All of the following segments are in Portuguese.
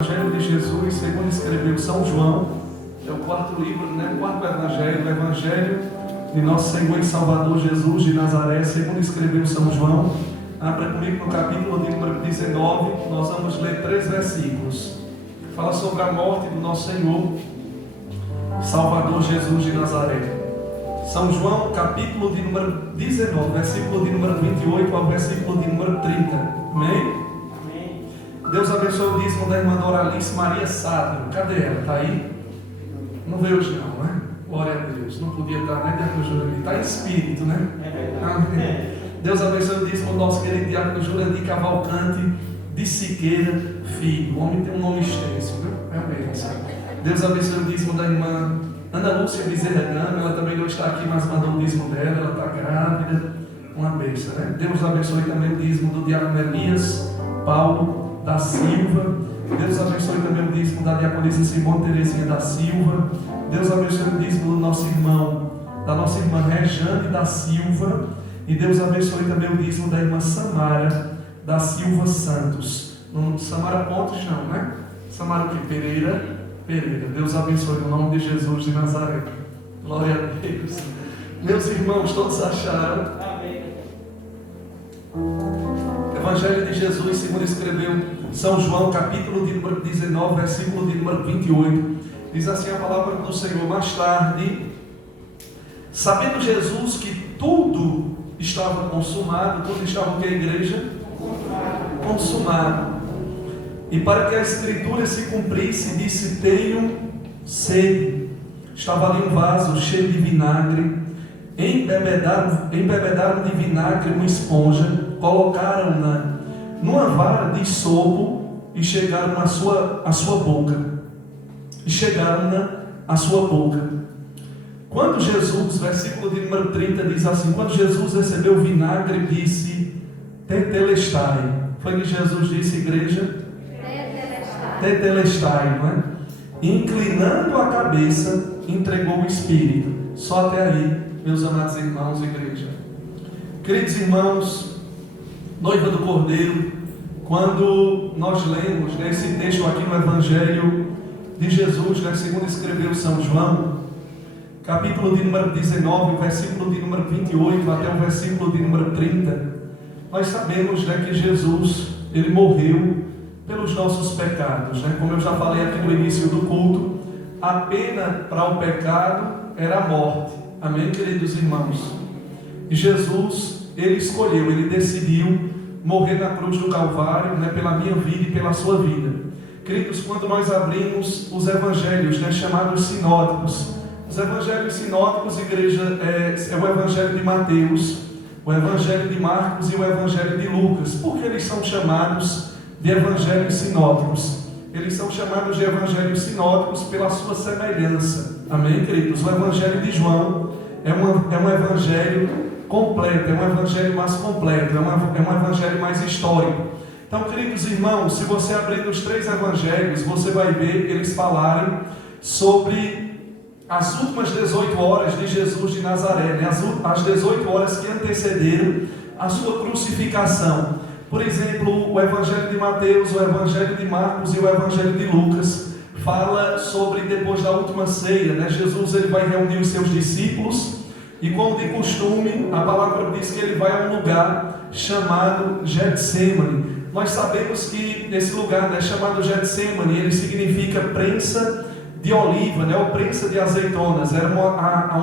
Evangelho de Jesus, segundo escreveu São João, é o quarto livro, o quarto evangelho, o Evangelho de Nosso Senhor e Salvador Jesus de Nazaré, segundo escreveu São João. Abra comigo no capítulo de número 19, nós vamos ler 3 versículos. Fala sobre a morte do nosso Senhor, Salvador Jesus de Nazaré. São João, capítulo de número 19, versículo de número 28 ao versículo de número 30. Amém? Deus abençoe o dízimo da irmã Doralice Maria Sádrio. Cadê ela? Está aí? Não veio hoje não, né? Glória a Deus. Não podia estar, né, Diácono Jurandir? Está em espírito, né? Amém. Deus abençoe o dízimo do nosso querido Diácono Jurandir Cavalcante de Siqueira Filho. O homem tem um nome extenso, viu? É mesmo. Deus abençoe o dízimo da irmã Ana Lúcia Bezerra Gama. Ela também não está aqui, mas mandou o dízimo dela. Ela está grávida. Uma bênção, né? Deus abençoe também o dízimo do Diácono Elias Paulo da Silva. Deus abençoe também o dízimo da diaconisa Simone Terezinha da Silva. Deus abençoe o dízimo do nosso irmão, da nossa irmã Rejane da Silva. E Deus abençoe também o dízimo da irmã Samara da Silva Santos. Samara Pontes não, né? Samara o que? Pereira. Deus abençoe no nome de Jesus de Nazaré. Glória a Deus. Meus irmãos, todos acharam? Amém. Evangelho de Jesus, segundo escreveu São João, capítulo de número 19, versículo de número 28. Diz assim a palavra do Senhor: mais tarde, sabendo Jesus que tudo estava consumado, tudo estava o que, a igreja? Consumado. E para que a escritura se cumprisse, disse: tenho sede. Estava ali um vaso cheio de vinagre. Embebedaram de vinagre uma esponja, colocaram-na numa vara de sopo e chegaram à sua boca. Quando Jesus, versículo de número 30 diz assim: quando Jesus recebeu o vinagre, disse: tetelestai. Foi que Jesus disse, igreja? Tetelestai, não é? Inclinando a cabeça, entregou o Espírito. Só até aí, meus amados irmãos, igreja. Queridos irmãos, noiva do Cordeiro, quando nós lemos esse texto aqui no Evangelho de Jesus, segundo escreveu São João, capítulo de número 19, versículo de número 28 até o versículo de número 30, nós sabemos que Jesus, ele morreu pelos nossos pecados, como eu já falei aqui no início do culto. A pena para o pecado era a morte, amém, queridos irmãos? E Jesus, ele escolheu, ele decidiu morrer na cruz do Calvário, pela minha vida e pela sua vida. Queridos, quando nós abrimos os evangelhos, chamados sinóticos, os evangelhos sinóticos, igreja, é o evangelho de Mateus, o evangelho de Marcos e o evangelho de Lucas. Por que eles são chamados de evangelhos sinóticos? Eles são chamados de evangelhos sinóticos pela sua semelhança, amém, queridos? O evangelho de João é um evangelho completo, é um evangelho mais completo, é um evangelho mais histórico. Então, queridos irmãos, se você abrir os 3 evangelhos, você vai ver eles falarem sobre as últimas 18 horas de Jesus de Nazaré, as 18 horas que antecederam a sua crucificação. Por exemplo, o evangelho de Mateus, o evangelho de Marcos e o evangelho de Lucas fala sobre depois da última ceia, Jesus, ele vai reunir os seus discípulos. E como de costume, a palavra diz que ele vai a um lugar chamado Getsemane. Nós sabemos que esse lugar, chamado Getsemane, ele significa prensa de oliva, ou prensa de azeitonas. Era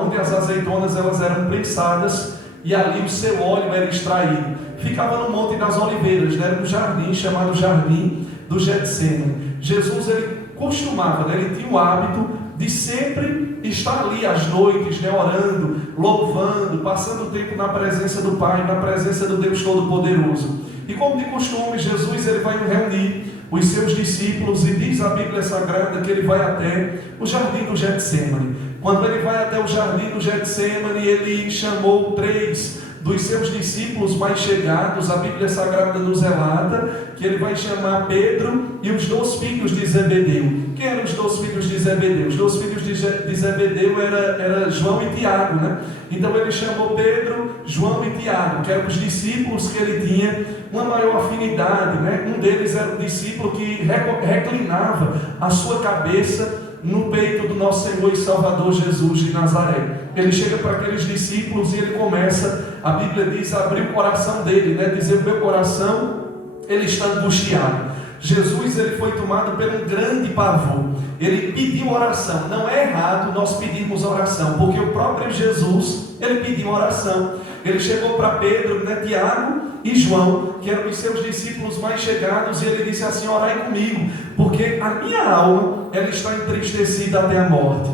onde as azeitonas elas eram prensadas e ali o seu óleo era extraído. Ficava no Monte das Oliveiras, era um jardim chamado Jardim do Getsemane. Jesus, ele costumava, ele tinha o hábito de sempre estar ali às noites, orando, louvando, passando o tempo na presença do Pai, na presença do Deus Todo-Poderoso. E como de costume, Jesus, ele vai reunir os seus discípulos, e diz a Bíblia Sagrada que ele vai até o Jardim do Getsemane. Quando ele vai até o Jardim do Getsemane, ele chamou 3 dos seus discípulos mais chegados. A Bíblia Sagrada nos relata que ele vai chamar Pedro e os 2 filhos de Zebedeu. Quem Quem eram os 12 filhos de Zebedeu? Os 12 filhos de Zebedeu era João e Tiago, né? Então ele chamou Pedro, João e Tiago, que eram os discípulos que ele tinha uma maior afinidade, né? Um deles era o discípulo que reclinava a sua cabeça no peito do nosso Senhor e Salvador Jesus de Nazaré. Ele chega para aqueles discípulos e ele começa, a Bíblia diz, a abrir o coração dele, né? Dizer: o meu coração, ele está angustiado. Jesus, ele foi tomado por um grande pavor. Ele pediu oração. Não é errado nós pedirmos oração, porque o próprio Jesus, ele pediu oração. Ele chegou para Pedro, né, Tiago e João, que eram os seus discípulos mais chegados, e ele disse assim: orai comigo, porque a minha alma, ela está entristecida até a morte.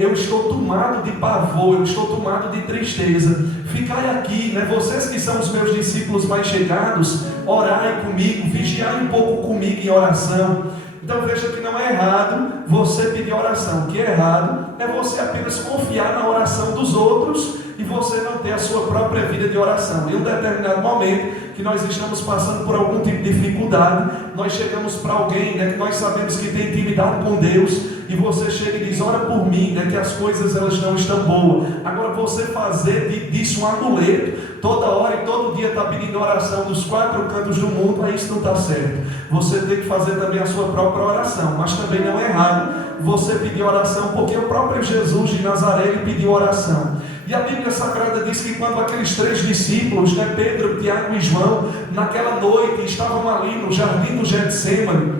Eu estou tomado de pavor, eu estou tomado de tristeza. Ficai aqui, né? Vocês que são os meus discípulos mais chegados, orai comigo, vigiai um pouco comigo em oração. Então veja que não é errado você pedir oração. O que é errado é você apenas confiar na oração dos outros e você não ter a sua própria vida de oração. Em um determinado momento que nós estamos passando por algum tipo de dificuldade, nós chegamos para alguém, né, que nós sabemos que tem intimidade com Deus, e você chega e diz: ora por mim, né, que as coisas elas não estão boas. Agora você fazer disso um amuleto, toda hora e todo dia está pedindo oração dos 4 cantos do mundo, aí isso não está certo. Você tem que fazer também a sua própria oração, mas também não é errado você pedir oração, porque o próprio Jesus de Nazaré, ele pediu oração. E a Bíblia Sagrada diz que quando aqueles 3 discípulos, né, Pedro, Tiago e João, naquela noite estavam ali no jardim do Getsêmani,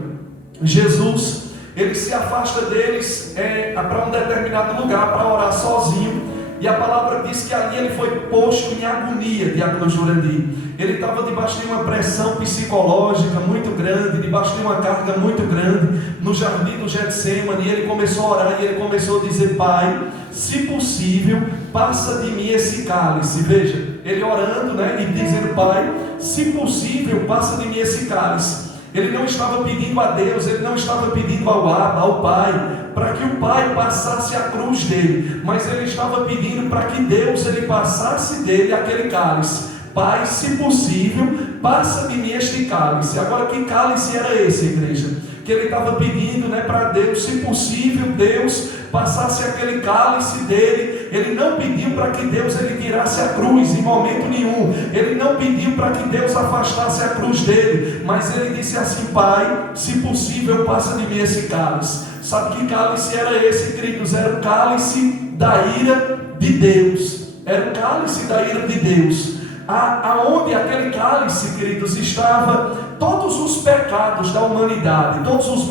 Jesus, ele se afasta deles para um determinado lugar para orar sozinho. E a palavra diz que ali ele foi posto em agonia, Diácono Jurandir. Ele estava debaixo de uma pressão psicológica muito grande, debaixo de uma carga muito grande, no jardim do Getsêmani. E ele começou a orar e ele começou a dizer: Pai, se possível, passa de mim esse cálice. Veja, ele orando, né, e dizendo: Pai, se possível, passa de mim esse cálice. Ele não estava pedindo a Deus, ele não estava pedindo ao Abba, ao Pai, para que o Pai passasse a cruz dele, mas ele estava pedindo para que Deus ele passasse dele aquele cálice. Pai, se possível, passa de mim este cálice. Agora, que cálice era esse, igreja? Que ele estava pedindo, né, para Deus, se possível, Deus passasse aquele cálice dele. Ele não pediu para que Deus ele tirasse a cruz em momento nenhum. Ele não pediu para que Deus afastasse a cruz dele, mas ele disse assim: Pai, se possível, passa de mim esse cálice. Sabe que cálice era esse, queridos? Era o cálice da ira de Deus. Era o cálice da ira de Deus. Aonde aquele cálice, queridos, estava todos os pecados da humanidade, todos os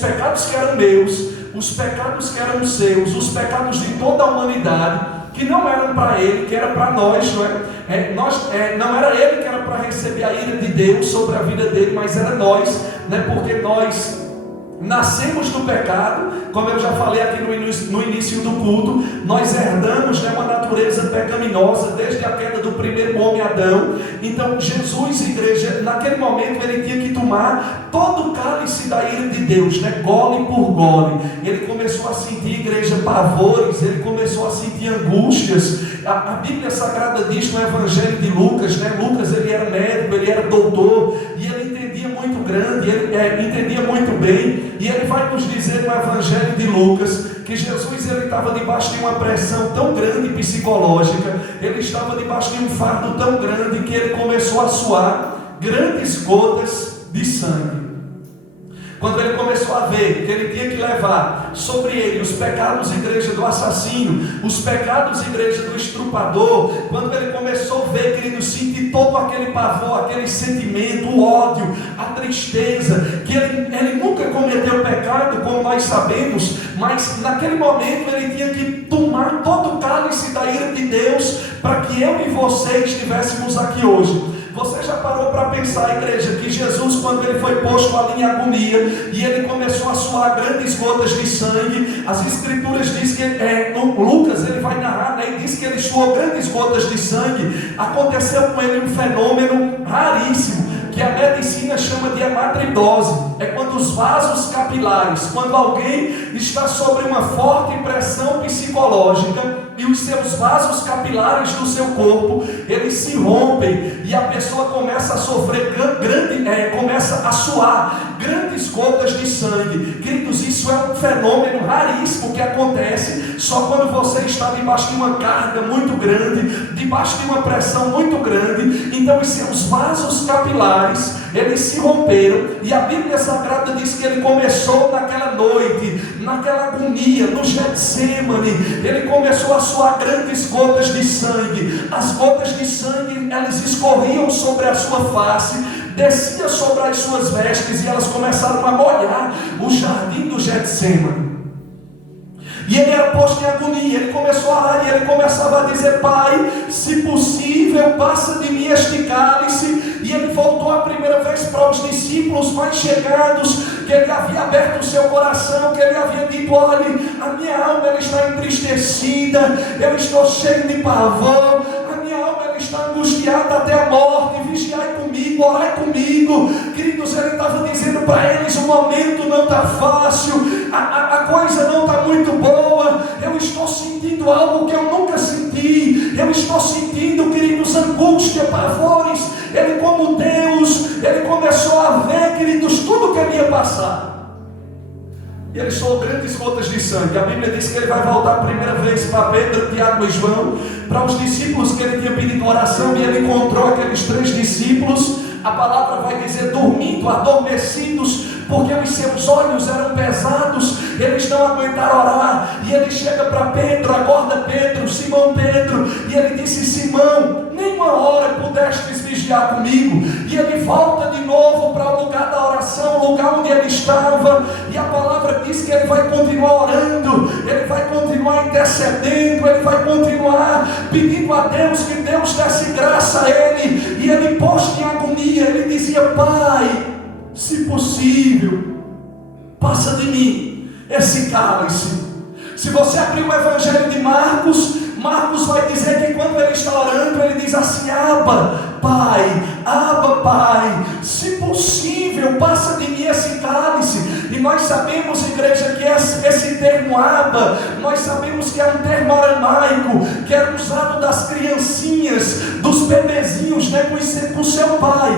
pecados que eram meus, os pecados que eram seus, os pecados de toda a humanidade, que não eram para ele, que era para nós, não é? Não era ele que era para receber a ira de Deus sobre a vida dele, mas era nós, né? Porque nós nascemos do pecado, como eu já falei aqui no início do culto. Nós herdamos, né, uma natureza pecaminosa desde a queda do primeiro homem Adão. Então Jesus, igreja, naquele momento ele tinha que tomar todo o cálice da ira de Deus, né, gole por gole. Ele começou a sentir, igreja, pavores, ele começou a sentir angústias. A Bíblia Sagrada diz no Evangelho de Lucas, né, Lucas ele era médico, ele era doutor, e ele entendia muito grande, ele entendia muito bem. E ele vai nos dizer no Evangelho de Lucas que Jesus ele estava debaixo de uma pressão tão grande psicológica, ele estava debaixo de um fardo tão grande que ele começou a suar grandes gotas de sangue. Quando ele começou a ver que ele tinha que levar sobre ele os pecados, igreja, do assassino, os pecados, igreja, do estrupador, quando ele começou a ver, querido, sentir todo aquele pavor, aquele sentimento, o ódio, a tristeza, que ele nunca cometeu pecado, como nós sabemos, mas naquele momento ele tinha que tomar todo o cálice da ira de Deus, para que eu e você estivéssemos aqui hoje. Você já parou para pensar, igreja, que Jesus, quando ele foi posto ali em agonia, e ele começou a suar grandes gotas de sangue, as escrituras dizem que, Lucas, ele vai narrar, né, e diz que ele suou grandes gotas de sangue. Aconteceu com ele um fenômeno raríssimo, que a medicina chama de hematidose. É quando os vasos capilares, quando alguém está sobre uma forte pressão psicológica, e os seus vasos capilares do seu corpo, eles se rompem, e a pessoa começa a sofrer começa a suar grandes gotas de sangue. Queridos, Queridos, isso é um fenômeno raríssimo que acontece só quando você está debaixo de uma carga muito grande, debaixo de uma pressão muito grande. Então os seus vasos capilares, eles se romperam, e a Bíblia Sagrada diz que ele começou naquela noite, naquela agonia, no Getsemane. Ele começou a suar grandes gotas de sangue. As gotas de sangue, elas escorriam sobre a sua face, descia sobre as suas vestes, e elas começaram a molhar o jardim do Getsemane. E ele era posto em agonia. Ele começou a orar e ele começava a dizer: Pai, se possível, passa de mim este cálice. E ele voltou a primeira vez para os discípulos mais chegados, que ele havia aberto o seu coração, que ele havia dito: olhe, a minha alma ela está entristecida, eu estou cheio de pavor, a minha alma ela está angustiada até a morte, vigiai comigo, orai comigo. Queridos, ele estava dizendo para eles: o momento não está fácil, a coisa não está muito boa, eu estou sentindo algo que eu nunca senti, eu estou sentindo, queridos, angústia, pavores. Ele, como Deus, ele começou a ver, queridos, tudo que ele ia passar. E ele soou grandes gotas de sangue. A Bíblia diz que ele vai voltar a primeira vez para Pedro, Tiago e João, para os discípulos que ele tinha pedido oração, e ele encontrou aqueles 3 discípulos. A palavra vai dizer dormindo, adormecidos, porque os seus olhos eram pesados, eles não aguentaram orar. E ele chega para Pedro, acorda Pedro, Simão Pedro, e ele disse: Simão, nem uma hora pudestes vigiar comigo. E ele volta de novo para o lugar da oração, o lugar onde ele estava, e a palavra diz que ele vai continuar orando, ele vai continuar intercedendo, ele vai continuar pedindo a Deus que Deus desse graça a ele. E ele, posto em agonia, ele dizia: Pai, se possível, passa de mim esse cálice. Se você abrir o Evangelho de Marcos, Marcos vai dizer que quando ele está orando, ele diz assim: Abba, Pai, se possível, passa de mim esse cálice. E nós sabemos, igreja, que esse termo Abba, nós sabemos que é um termo aramaico, que era usado das criancinhas, dos bebezinhos, né, com seu pai.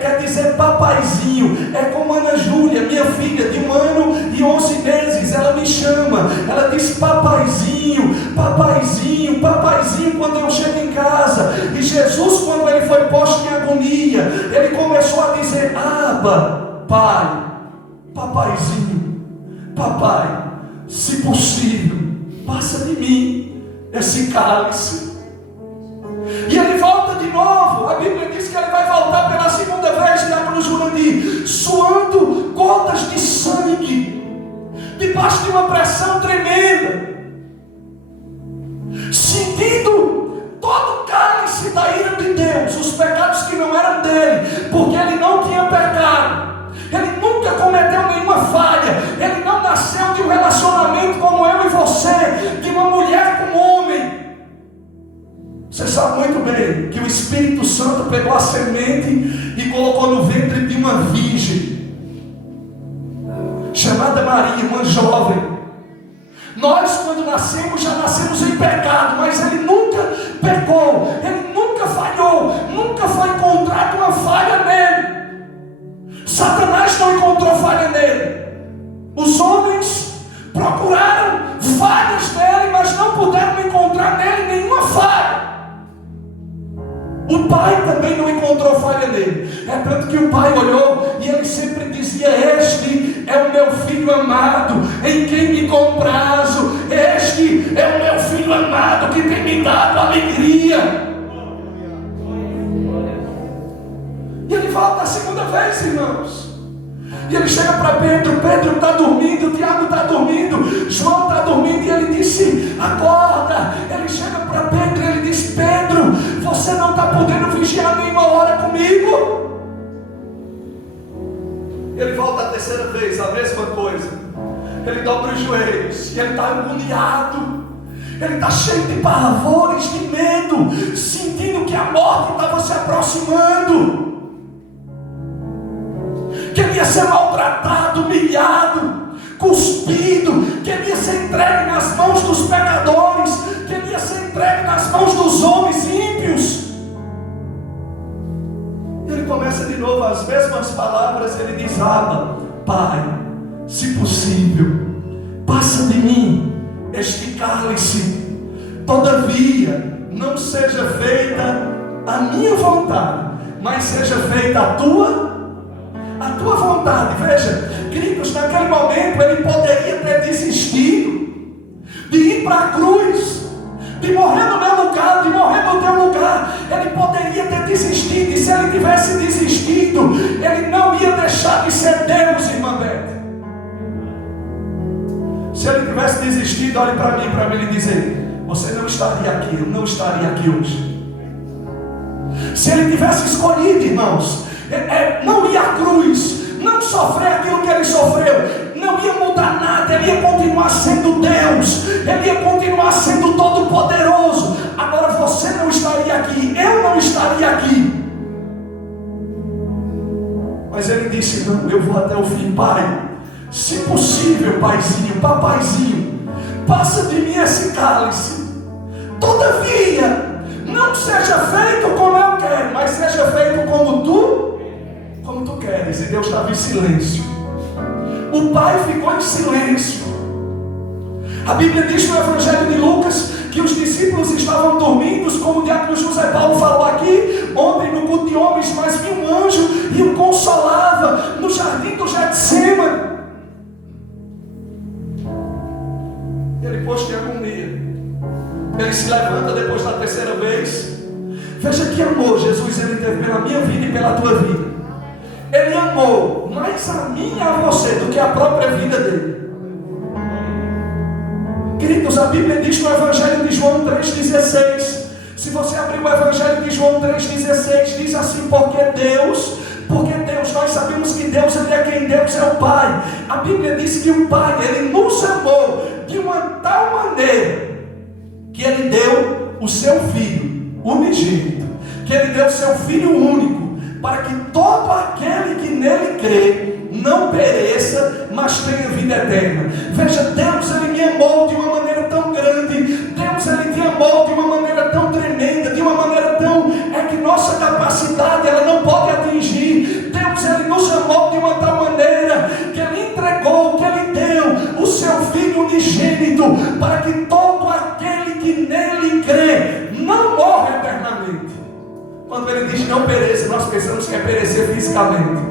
Quer dizer papaizinho. É como Ana Júlia, minha filha de 1 ano e 11 meses, ela me chama, ela diz: papaizinho, papaizinho, papaizinho, quando eu chego em casa. E Jesus, quando ele foi posto em agonia, ele começou a dizer: Abba, Pai, papaizinho, papai, se possível, passa de mim esse cálice. E ele volta de novo. A Bíblia diz que ele vai voltar pela segunda vez, diácono Jurandir, suando gotas de sangue, debaixo de uma pressão tremenda, sentindo todo o cálice da ira de Deus, os pecados que não eram dele, porque ele não tinha pecado, ele nunca cometeu nenhuma falha, ele não nasceu de um relacionamento como eu e você, de uma mulher com um homem. Você sabe muito bem que o Espírito Santo pegou a semente e colocou no ventre de uma virgem chamada Maria, uma jovem. Nós, quando nascemos, já nascemos em pecado, mas ele nunca pecou, ele nunca falhou, nunca foi encontrado uma falha nele. Satanás não encontrou falha nele. Os homens procuraram falhas nele, mas não puderam encontrar nele nenhuma falha. O pai também não encontrou falha nele. É tanto que o pai olhou e ele sempre dizia: este é o meu filho amado, em quem me comprazo. Este é o meu filho amado, que tem me dado alegria. E ele volta a segunda vez, irmãos. E ele chega para Pedro: Pedro está dormindo, Tiago está dormindo, João está dormindo. E ele disse: acorda. Ele chega para Pedro e ele diz: Pedro, você não está podendo vigiar nenhuma hora comigo? Ele volta a terceira vez, a mesma coisa. Ele dobra os joelhos e ele está agoniado. Ele está cheio de pavores, de medo, sentindo que a morte estava se aproximando, que ele ia ser maltratado, humilhado, cuspido, que ele ia ser entregue nas mãos dos pecadores, que ele ia ser entregue nas mãos dos homens ímpios. E ele começa de novo as mesmas palavras. Ele diz: Abba, Pai, se possível, passa de mim este cálice. Todavia, não seja feita a minha vontade, mas seja feita a tua vontade. Veja, queridos, naquele momento ele poderia ter desistido de ir para a cruz, de morrer no meu lugar, de morrer no teu lugar. Ele poderia ter desistido, e se ele tivesse desistido, ele não ia deixar de ser Deus, irmã Beth. Se ele tivesse desistido, olhe para mim, para ele dizer: você não estaria aqui, eu não estaria aqui hoje. Se ele tivesse escolhido, irmãos, não ir à cruz, não sofrer aquilo que ele sofreu, não ia mudar nada, ele ia continuar sendo Deus, ele ia continuar sendo todo-poderoso. Agora você não estaria aqui, eu não estaria aqui. Mas ele disse: não, eu vou até o fim, Pai. Se possível, paizinho, papaizinho, passa de mim esse cálice. Todavia, não seja feito como eu quero, mas seja feito como tu queres. E Deus estava em silêncio. O Pai ficou em silêncio. A Bíblia diz no Evangelho de Lucas que os discípulos estavam dormindo, como o diácono José Paulo falou aqui ontem no culto de homens, mas viu um anjo e o consolava no jardim do Getsêmani. Ele pôs de agonia. Ele se levanta depois da terceira vez. Veja que amor Jesus ele teve pela minha vida e pela tua vida. Ele amou mais a mim e a você do que a própria vida dele. Queridos, a Bíblia diz no Evangelho de João 3,16. Se você abrir o Evangelho de João 3,16, diz assim: porque Deus, nós sabemos que Deus ele é quem? Deus é o Pai. A Bíblia diz que o Pai, ele nos amou de uma tal maneira que ele deu o seu Filho unigênito, que ele deu o seu Filho único, para que todo aquele que nele crê não pereça, mas tenha vida eterna. Veja, Deus ele me amou de uma maneira tão grande, Deus ele te amou de uma maneira tão tremenda, de uma maneira tão, que nossa capacidade ela não pode atingir. Deus ele nos amou de uma tal maneira que ele entregou, que ele deu o seu Filho unigênito, para que todo aquele que nele crê não morra eternamente. Quando ele diz não pereça, nós pensamos que é perecer fisicamente,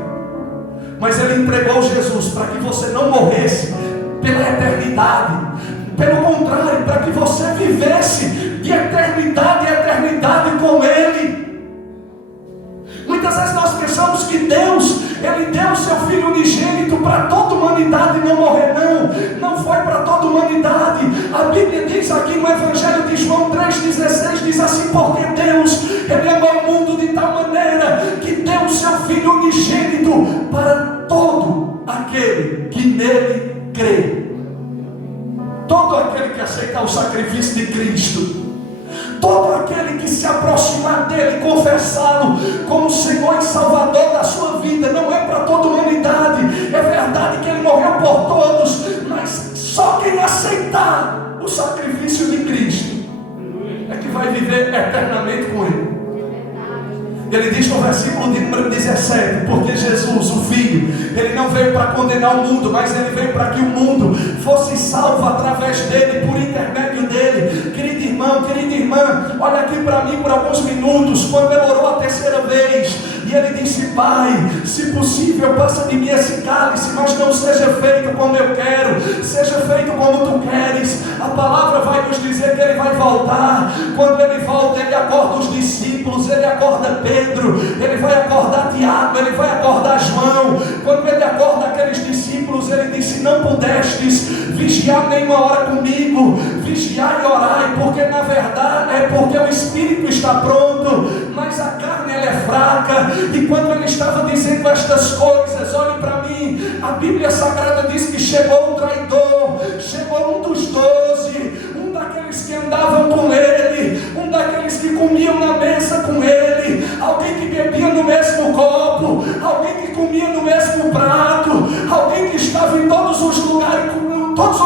mas ele entregou Jesus para que você não morresse pela eternidade. Pelo contrário, para que você vivesse de eternidade em eternidade com ele. Muitas vezes nós pensamos que Deus, ele deu o seu Filho unigênito para toda a humanidade não morrer. Não foi para toda a humanidade. A Bíblia diz aqui no Evangelho de João 3,16, diz assim: porque Deus, ele amou o mundo de tal maneira que deu o seu Filho unigênito para todo aquele que nele crê. Todo aquele que aceitar o sacrifício de Cristo, todo aquele que se aproximar dele, confessá-lo como Senhor e Salvador da sua vida. Não é para toda a humanidade. É verdade que ele morreu por todos, mas só quem aceitar o sacrifício de Cristo é que vai viver eternamente com ele. Ele diz no versículo de número 17: porque Jesus, o Filho, ele não veio para condenar o mundo, mas ele veio para que o mundo fosse salvo através dele, por intermédio dele. Querido irmão, querida irmã, olha aqui para mim por alguns minutos. Quando ele orou a terceira vez e ele disse: Pai, se possível passa de mim esse cálice, mas não seja feito como eu quero, seja feito como tu queres. A palavra vai nos dizer que ele vai voltar. Quando ele volta, ele acorda os discípulos, ele acorda Pedro, ele vai acordar Tiago, ele vai acordar João. Quando ele acorda aqueles discípulos, ele disse: não pudestes vigiar nenhuma hora comigo, vigiai e orai, porque na verdade é porque o espírito está pronto, mas a carne ela é fraca. E quando ele estava dizendo estas coisas, olhe para mim, a Bíblia Sagrada diz que chegou um traidor, chegou um dos 12, um daqueles que andavam com ele, um daqueles que comiam na mesa com ele, alguém que bebia no mesmo copo, alguém que comia no mesmo prato, alguém que estava em todos os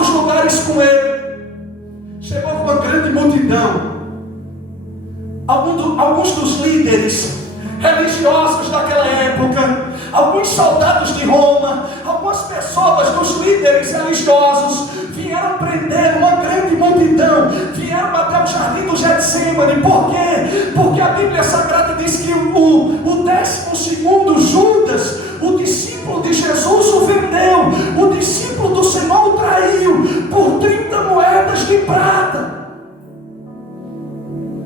lugares com ele. Chegou com uma grande multidão. Alguns dos líderes religiosos daquela época alguns soldados de Roma, algumas pessoas dos líderes religiosos vieram prender uma grande multidão, vieram até o jardim do Getsemane. Por quê? Porque a Bíblia Sagrada diz que o 12º Judas, o discípulo de Jesus, o vendeu, o discípulo do Senhor o traiu por 30 moedas de prata.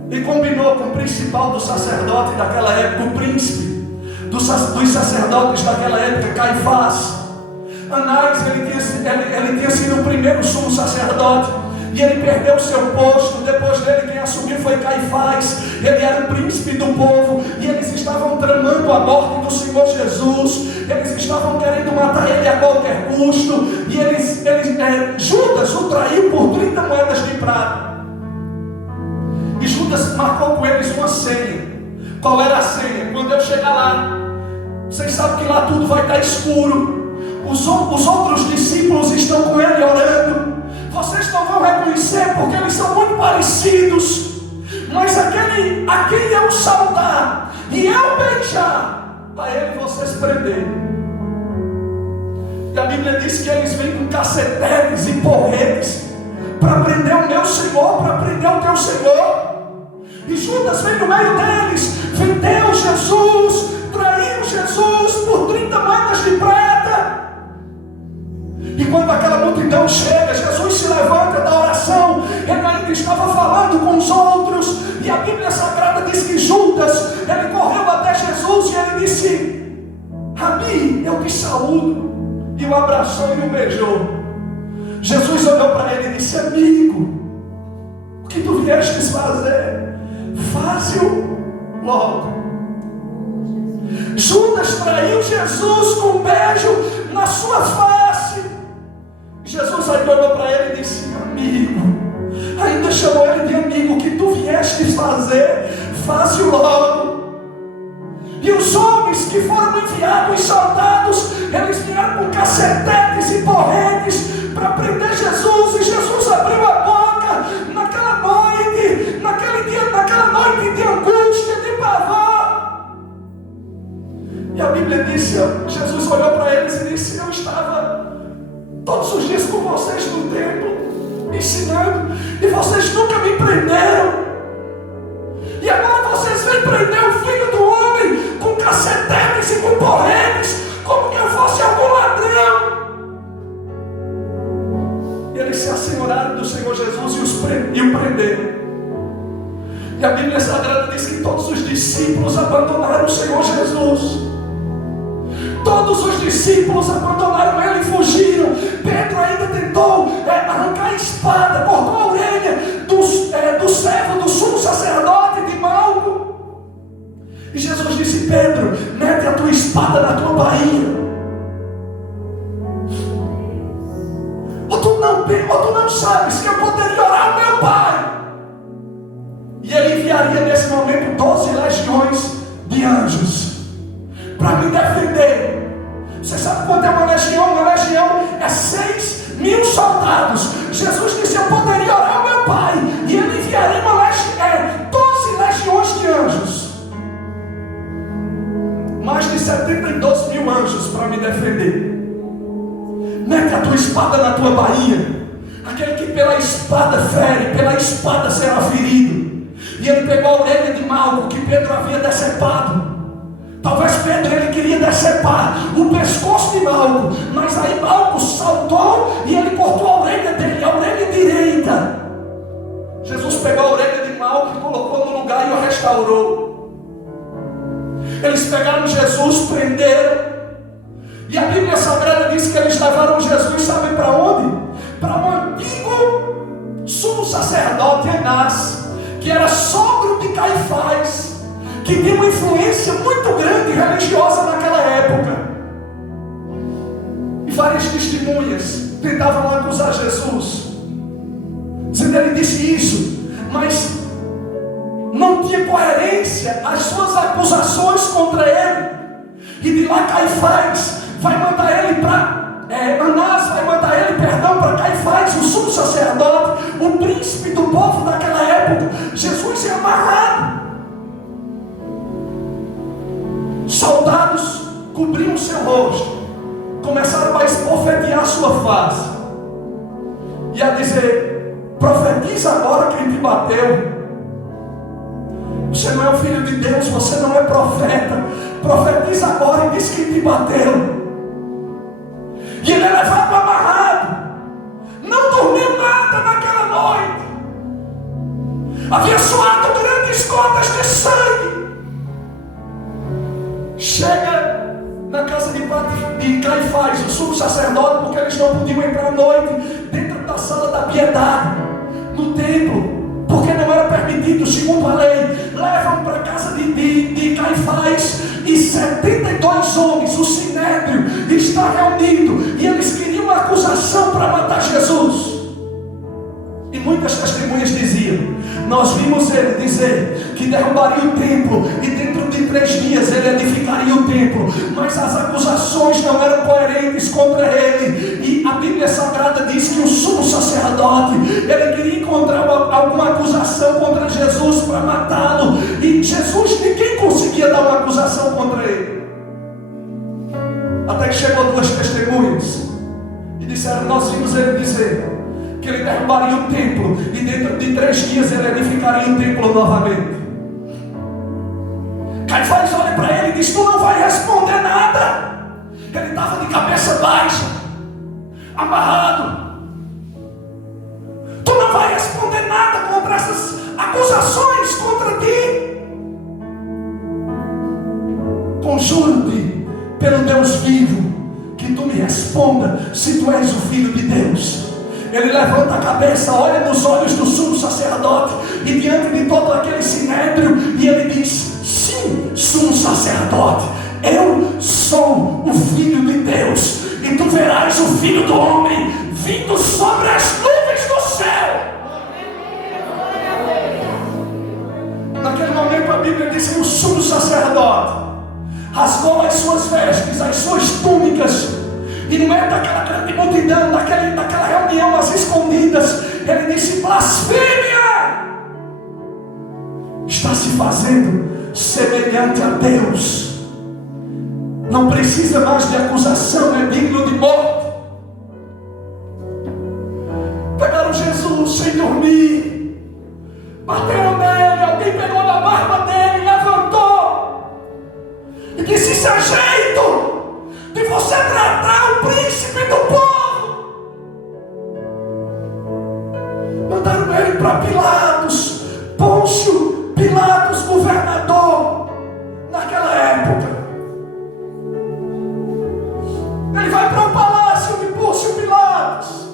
E combinou com o principal do sacerdote daquela época, o príncipe dos sacerdotes daquela época, Caifás. Anás, ele tinha sido o primeiro sumo sacerdote, e ele perdeu o seu posto. Depois dele, quem assumiu foi Caifás. Ele era o príncipe do povo, e eles estavam tramando a morte do Senhor Jesus. Eles estavam querendo matar ele a qualquer custo, e Judas o traiu por 30 moedas de prata. E Judas marcou com eles uma senha. Qual era a senha? Quando eu chegar lá, vocês sabem que lá tudo vai estar escuro. Os outros discípulos estão com ele orando. Vocês não vão reconhecer porque eles são muito parecidos. Mas aquele a quem eu saudar e eu beijar, a ele vocês prenderem. E a Bíblia diz que eles vêm com cacetetes e porretes para prender o meu Senhor, para prender o teu Senhor. E Judas vem no meio deles, vendeu Jesus, traiu Jesus por 30 moedas de prata. E quando aquela multidão chega, Jesus se levanta da oração. Ele ainda estava falando com os outros, e a Bíblia Sagrada diz que Judas, ele correu até Jesus e ele disse: Rabi, eu te saúdo. E o abraçou e o beijou. Jesus olhou para ele e disse: amigo, o que tu viestes fazer? Faze-o logo. Judas traiu Jesus com um beijo na sua face. Jesus aí olhou para ele e disse: amigo, ainda chamou ele de amigo, o que tu viestes fazer? Faze-o logo. E os homens que foram enviados, os soldados, eles vieram com cacetetes e porretes para prender Jesus. E Jesus abriu a boca naquela noite, naquele dia, naquela noite de angústia, de pavor. E a Bíblia disse, Jesus olhou para eles e disse: eu estava todos os dias com vocês no templo, ensinando, e vocês nunca me prenderam. E agora vocês vêm prender o Filho do Homem com cacetetes e com porretes, como que eu fosse algum ladrão. E eles se assenhoraram do Senhor Jesus e o prenderam. E a Bíblia Sagrada diz que todos os discípulos abandonaram o Senhor Jesus. Todos os discípulos abandonaram ele e fugiram. Pedro ainda tentou arrancar a espada, cortou a orelha do servo do sumo sacerdote de Malco. E Jesus disse: Pedro, mete a tua espada na tua bainha. Ou tu não sabes que eu poderia orar ao meu Pai, e ele enviaria nesse momento 12 legiões de anjos para me defender. Você sabe quanto é uma legião? Uma legião é 6.000 soldados. Jesus disse: eu poderia orar ao meu Pai, e ele enviaria 12 legiões de anjos, mais de 72.000 anjos para me defender. Mete a tua espada na tua bainha. Aquele que pela espada fere, pela espada será ferido. E ele pegou a orelha de Malco que Pedro havia decepado. Talvez Pedro ele queria decepar o pescoço de Malco, mas aí Malco saltou e ele cortou a orelha dele, a orelha direita. Jesus pegou a orelha de Malco e colocou no lugar e o restaurou. Eles pegaram Jesus, prenderam. E a Bíblia Sagrada diz que eles levaram Jesus, sabe para onde? Para um antigo sumo sacerdote, Anás, que era sogro de Caifás, que tinha uma influência muito grande religiosa naquela época. E várias testemunhas tentavam acusar Jesus, dizendo: ele disse isso, mas não tinha coerência as suas acusações contra ele. E de lá Caifás vai mandar ele para Anás vai mandar ele, para Caifás, o sumo sacerdote, o príncipe do povo daquela época. Jesus é amarrado. Soldados cobriam seu rosto, começaram a esbofetear a sua face e a dizer: profetiza agora quem te bateu. Você não é o filho de Deus, você não é profeta. Profetiza agora e diz quem te bateu. E ele é levado amarrado. Não dormiu nada naquela noite. Havia suado grandes gotas de sangue. Chega na casa de Caifás, o sumo sacerdote, porque eles não podiam entrar à noite dentro da sala da piedade, no templo, porque não era permitido segundo a lei. Levam para a casa de Caifás e 72 homens, o sinédrio está reunido e eles queriam uma acusação para matar Jesus. E muitas testemunhas diziam: nós vimos ele dizer que derrubaria o templo e dentro de 3 dias ele edificaria o templo, mas as acusações não eram coerentes contra ele. E a Bíblia Sagrada diz que o sumo sacerdote, ele queria encontrar alguma acusação contra Jesus para matá-lo, e Jesus, ninguém conseguia dar uma acusação contra ele. Até que chegou 2 testemunhas e disseram: nós vimos ele dizer que ele derrubaria o templo e dentro de 3 dias ele edificaria o templo novamente. Caifás olha para ele e diz: tu não vai responder nada. Ele estava de cabeça baixa, amarrado. Tu não vai responder nada contra essas acusações contra ti. Conjuro-te pelo Deus vivo que tu me responda se tu és o Filho de Deus. Ele levanta a cabeça, olha nos olhos do sumo sacerdote e diante de todo aquele sinédrio, e ele diz: sim, sumo sacerdote, eu sou o Filho de Deus, e tu verás o Filho do Homem vindo sobre as nuvens do céu. Naquele momento a Bíblia diz que o sumo sacerdote rasgou as suas vestes, as suas túnicas, e no meio daquela grande multidão, daquela reunião às escondidas, ele disse: blasfêmia! Está se fazendo semelhante a Deus. Não precisa mais de acusação, é digno de morte. Pegaram Jesus sem dormir, bateram nele, alguém pegou na barba dele, levantou e disse: isso é jeito de você tratar o príncipe do povo. Mandaram ele para Pilatos, Pôncio Pilatos, governador naquela época. Ele vai para o palácio de Pôncio Pilatos,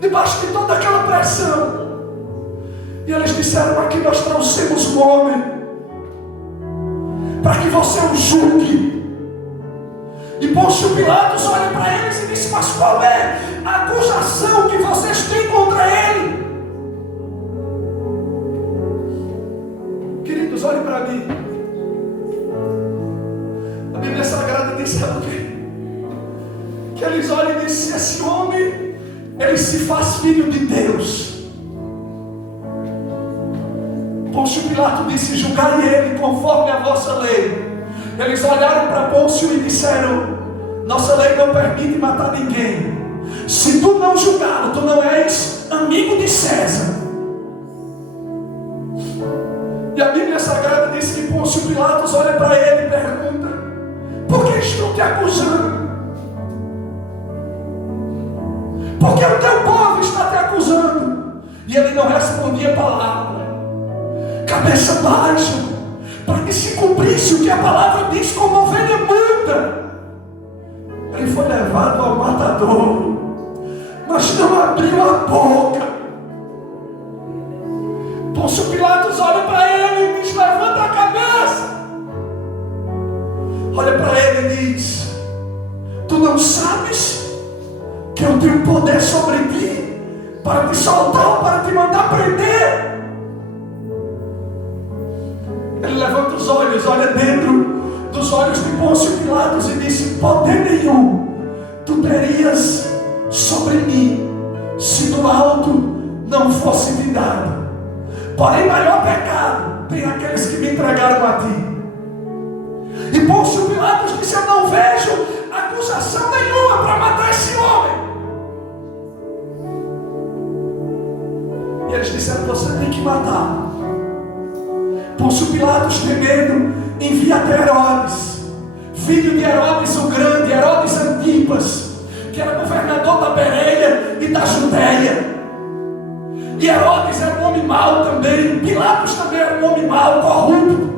debaixo de toda aquela pressão, e eles disseram: aqui nós trouxemos um homem para que você o julgue. E Pôncio Pilatos olha para eles e diz: mas qual é a acusação que vocês têm contra ele? Queridos, olhem para mim. A Bíblia Sagrada diz: sabe o quê? Que eles olham e dizem: esse homem, ele se faz filho de Deus. Pôncio Pilatos disse: julgai ele conforme a vossa lei. Eles olharam para Pôncio e disseram: nossa lei não permite matar ninguém. Se tu não julgá-lo, tu não és amigo de César. E a Bíblia Sagrada diz que Pôncio Pilatos olha para ele e pergunta: por que estão te acusando? Porque o teu povo está te acusando. E ele não respondia palavra, cabeça baixa, para que se cumprisse o que a palavra diz, como ovelha muda. Ele foi levado ao matador, mas não abriu a boca. Pôncio Pilatos olha para ele e diz: levanta a cabeça. Olha para ele e diz: tu não sabes que eu tenho poder sobre ti para te soltar ou para te mandar prender? Ele levanta os olhos, olha dentro dos olhos de Pôncio Pilatos e disse: poder nenhum tu terias sobre mim, se do alto não fosse te dado. Porém maior pecado tem aqueles que me entregaram a ti. E Pôncio Pilatos disse: eu não vejo acusação nenhuma para matar esse homem. E eles disseram: você tem que matar. Pôncio Pilatos, temendo, envia até Herodes, filho de Herodes o Grande, Herodes Antipas, que era governador da Bereia e da Judéia. E Herodes era um homem mau também. Pilatos também era um homem mau, corrupto.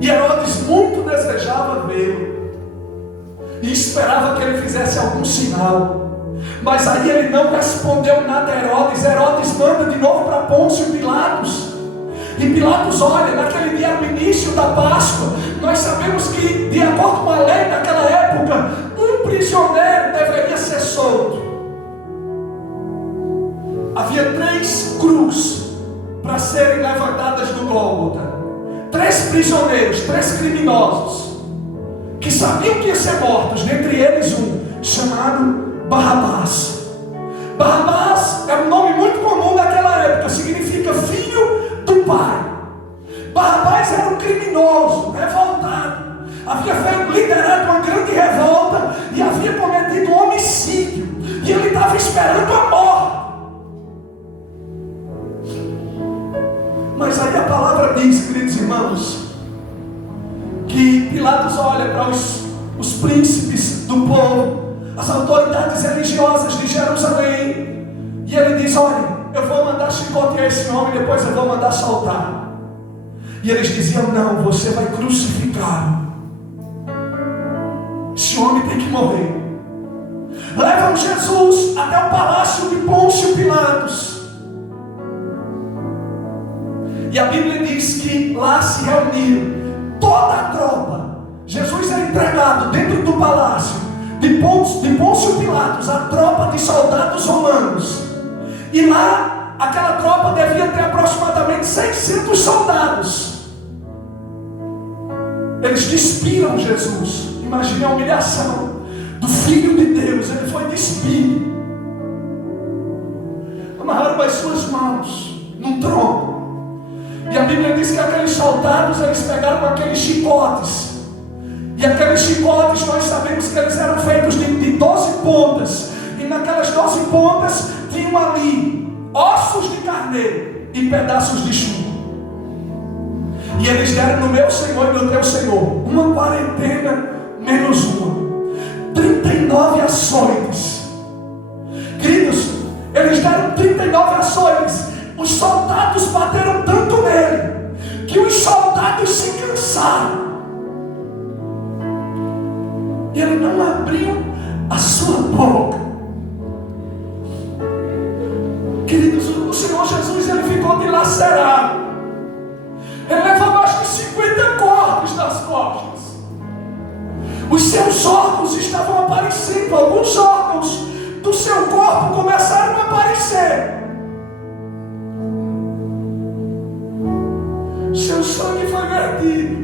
E Herodes muito desejava vê-lo e esperava que ele fizesse algum sinal. Mas aí ele não respondeu nada a Herodes. Herodes manda de novo para Pôncio Pilatos. E Pilatos olha, naquele dia era o início da Páscoa. Nós sabemos que, de acordo com a lei daquela época, um prisioneiro deveria ser solto. Havia 3 cruzes para serem levantadas do Gólgota. 3 prisioneiros, 3 criminosos, que sabiam que iam ser mortos. Dentre eles um chamado Barrabás. Barrabás é um nome muito comum naquela época, significa filho do pai. Barrabás era um criminoso, revoltado. Havia liderado uma grande revolta e havia cometido um homicídio. E ele estava esperando a morte. Mas aí a palavra diz, queridos irmãos, que Pilatos olha para os príncipes do povo, as autoridades religiosas de Jerusalém, e ele diz: olha, eu vou mandar chicotear esse homem, depois eu vou mandar soltar. E eles diziam: não, você vai crucificá-lo. Esse homem tem que morrer. Levam Jesus até o palácio de Pôncio Pilatos. E a Bíblia diz que lá se reuniram toda a tropa. Jesus é entregado dentro do palácio de Pôncio Pilatos, a tropa de soldados romanos. E lá, aquela tropa devia ter aproximadamente 600 soldados. Eles despiram Jesus. Imagine a humilhação do Filho de Deus. Ele foi despido. Amarraram as suas mãos num tronco. E a Bíblia diz que aqueles soldados, eles pegaram aqueles chicotes. E aqueles chicotes, nós sabemos que eles eram feitos de 12 pontas. E naquelas 12 pontas, tinham ali ossos de carneiro e pedaços de chumbo. E eles deram no meu Senhor e no teu Senhor uma quarentena menos uma. 39 açoites. Queridos, eles deram 39 açoites. Os soldados bateram tanto nele que os soldados se cansaram. E ele não abriu a sua boca. Queridos, o Senhor Jesus, ele ficou dilacerado. Ele levou mais de 50 cortes nas costas. Os seus órgãos estavam aparecendo. Alguns órgãos do seu corpo começaram a aparecer. Seu sangue foi vertido.